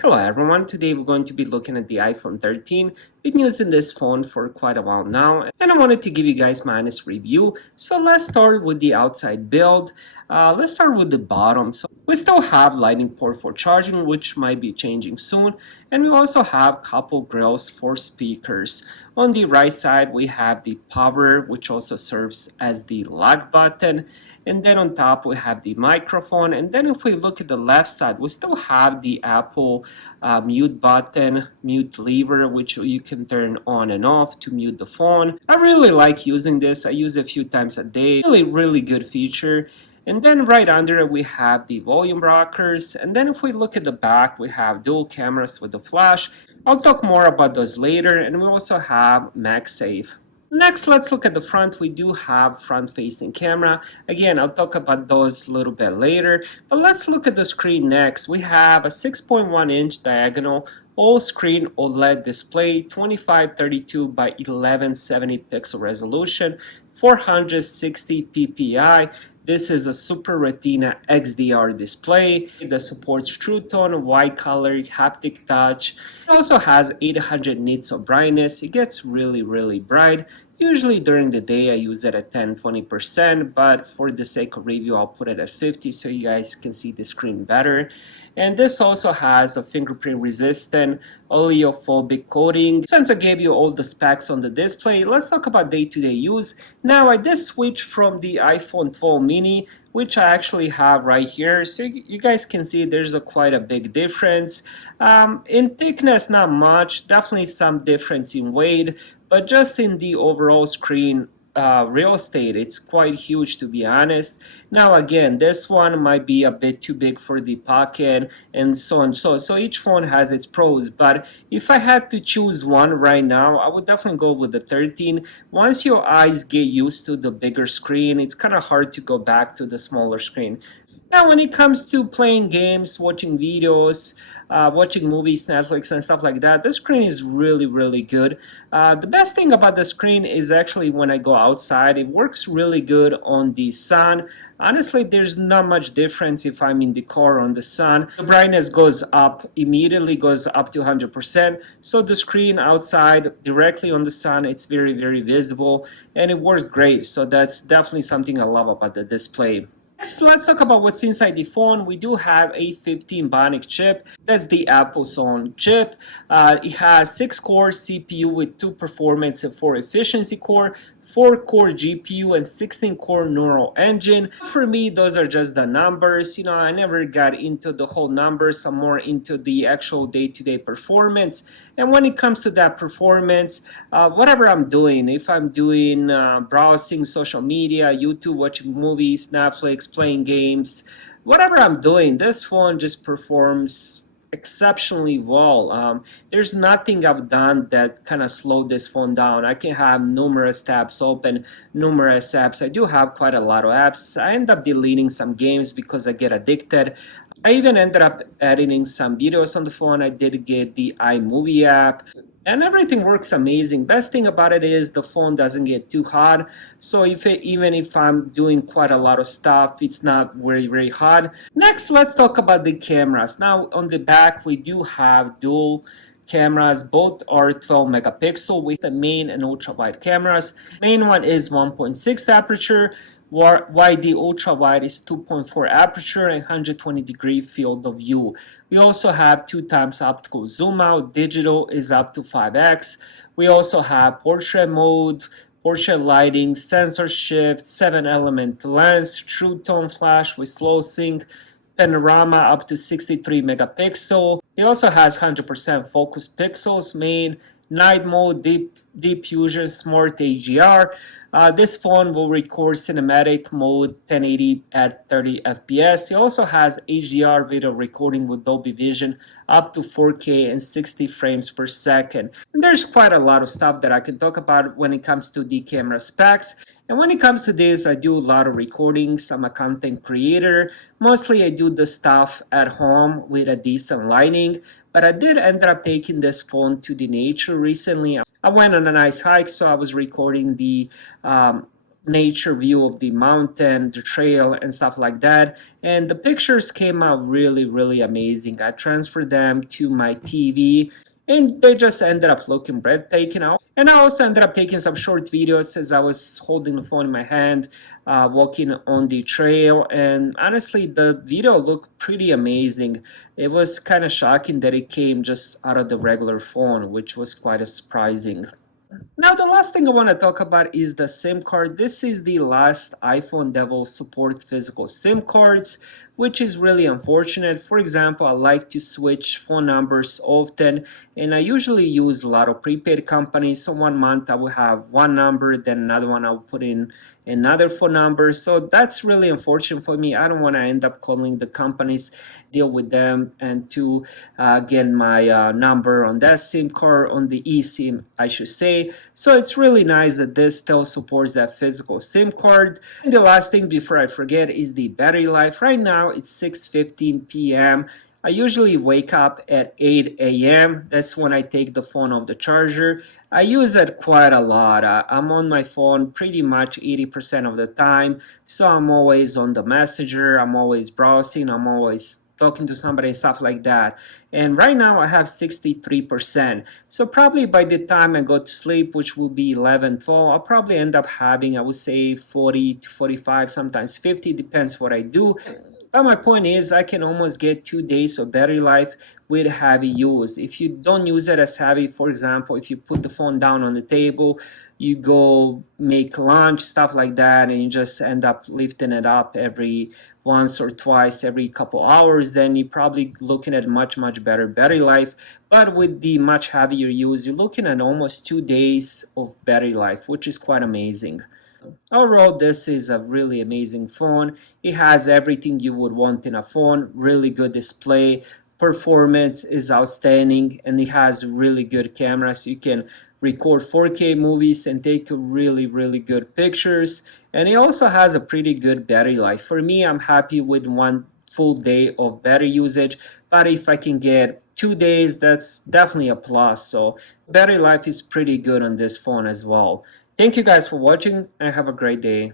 Hello everyone, today we're going to be looking at the iPhone 13. Been using this phone for quite a while now and I wanted to give you guys my honest review. So let's start with the outside build. Let's start with the bottom. So we still have lightning port for charging, which might be changing soon, and we also have couple grills for speakers. On the right side we have the power, which also serves as the lock button. And then on top we have the microphone, and then if we look at the left side we still have the Apple mute button, mute lever, which you can turn on and off to mute the phone. I really like using this. I use it a few times a day. Really good feature. And then right under it we have the volume rockers, and then if we look at the back we have dual cameras with the flash. I'll talk more about those later, and we also have MagSafe. Next, let's look at the front. We do have front-facing camera. Again, I'll talk about those a little bit later, but let's look at the screen next. We have a 6.1-inch diagonal all-screen OLED display, 2532 by 1170 pixel resolution, 460 ppi. This is a Super Retina XDR display that supports True Tone, Wide Color, Haptic Touch. It also has 800 nits of brightness. It gets really bright. Usually during the day I use it at 10-20%, but for the sake of review I'll put it at 50 so you guys can see the screen better. And this also has a fingerprint resistant oleophobic coating. Since I gave you all the specs on the display, let's talk about day-to-day use. Now I did switch from the iPhone 12 mini, which I actually have right here, so you guys can see there's quite a big difference. In thickness, not much, definitely some difference in weight, but just in the overall screen real estate, it's quite huge, to be honest. Now again, this one might be a bit too big for the pocket and so on. So each phone has its pros, but if I had to choose one right now, I would definitely go with the 13. Once your eyes get used to the bigger screen, it's kind of hard to go back to the smaller screen. Now, when it comes to playing games, watching videos, watching movies, Netflix, and stuff like that, the screen is really good. The best thing about the screen is actually when I go outside, it works really good on the sun. Honestly, there's not much difference if I'm in the car or on the sun. The brightness goes up immediately, goes up to 100%. So the screen outside directly on the sun, it's very visible, and it works great. So that's definitely something I love about the display. Next, let's talk about what's inside the phone. We do have a 15 Bionic chip. That's the Apple's own chip. It has 6-core CPU with 2 performance and 4 efficiency core, 4-core GPU, and 16-core neural engine. For me, those are just the numbers. You know, I never got into the whole numbers. I'm more into the actual day-to-day performance. And when it comes to that performance, whatever I'm doing, if I'm doing browsing social media, YouTube, watching movies, Netflix, playing games, whatever I'm doing, this phone just performs exceptionally well. There's nothing I've done that kind of slowed this phone down. I can have numerous tabs open, numerous apps. I do have quite a lot of apps. I end up deleting some games because I get addicted. I even ended up editing some videos on the phone. I did get the iMovie app, and everything works amazing. Best thing about it is the phone doesn't get too hot. So even if I'm doing quite a lot of stuff, it's not very hot. Next, let's talk about the cameras. Now on the back, we do have dual cameras. Both are 12 megapixel with the main and ultra wide cameras. Main one is 1.6 aperture, while the ultra wide is 2.4 aperture and 120-degree field of view. We also have 2 times optical zoom out. Digital is up to 5x. We also have portrait mode, portrait lighting, sensor shift, 7-element lens, true tone flash with slow sync, panorama up to 63 megapixel. It also has 100% focus pixels, main, night mode, deep fusion, smart HDR. This phone will record cinematic mode 1080 at 30 FPS. It also has HDR video recording with Dolby Vision up to 4K and 60 frames per second. And there's quite a lot of stuff that I can talk about when it comes to the camera specs. And when it comes to this, I do a lot of recordings. I'm a content creator. Mostly I do the stuff at home with a decent lighting, but I did end up taking this phone to the nature recently. I went on a nice hike, so I was recording the nature view of the mountain, the trail, and stuff like that. And the pictures came out really, really amazing. I transferred them to my TV and they just ended up looking breathtaking. And I also ended up taking some short videos as I was holding the phone in my hand, walking on the trail. And honestly, the video looked pretty amazing. It was kind of shocking that it came just out of the regular phone, which was quite a surprising. Now, the last thing I want to talk about is the SIM card. This is the last iPhone that will support physical SIM cards, which is really unfortunate. For example, I like to switch phone numbers often, and I usually use a lot of prepaid companies. So 1 month I will have one number, then another one I'll put in another phone number. So that's really unfortunate for me. I don't want to end up calling the companies, deal with them, and to get my number on that SIM card, on the eSIM, I should say. So it's really nice that this still supports that physical SIM card. And the last thing before I forget is the battery life. Right now it's 6:15 p.m. I usually wake up at 8 a.m. That's when I take the phone off the charger. I use it quite a lot. I'm on my phone pretty much 80% of the time. So I'm always on the messenger, I'm always browsing, I'm always talking to somebody and stuff like that. And right now I have 63%. So probably by the time I go to sleep, which will be 11, 12, I'll probably end up having, I would say 40 to 45, sometimes 50, depends what I do. But my point is, I can almost get 2 days of battery life with heavy use. If you don't use it as heavy, for example, if you put the phone down on the table, you go make lunch, stuff like that, and you just end up lifting it up every once or twice every couple hours, then you're probably looking at much, much better battery life. But with the much heavier use, you're looking at almost 2 days of battery life, which is quite amazing. Overall, this is a really amazing phone. It has everything you would want in a phone. Really good display. Performance is outstanding, and it has really good cameras. You can record 4K movies and take really, really good pictures. And it also has a pretty good battery life. For me, I'm happy with 1 full day of battery usage, but if I can get 2 days, that's definitely a plus. So battery life is pretty good on this phone as well. Thank you guys for watching and have a great day.